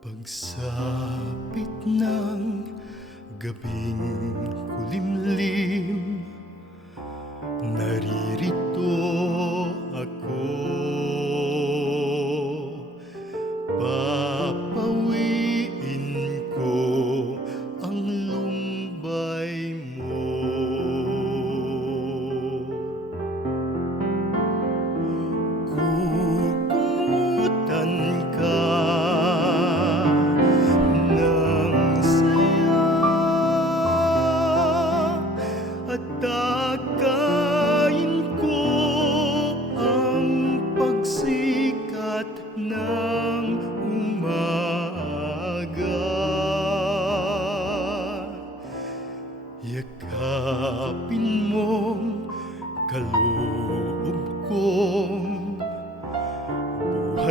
Pagsapit ng gabing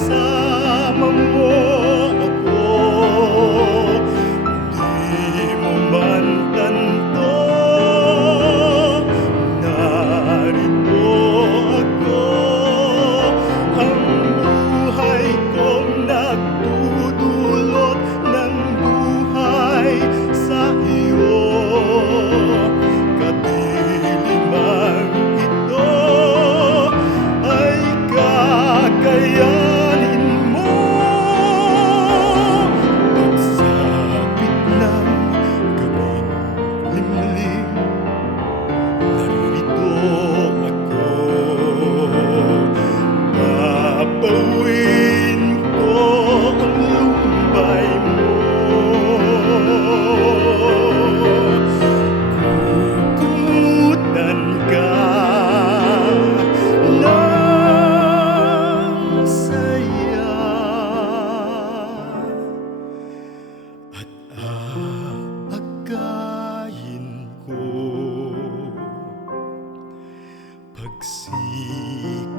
some in Pagsik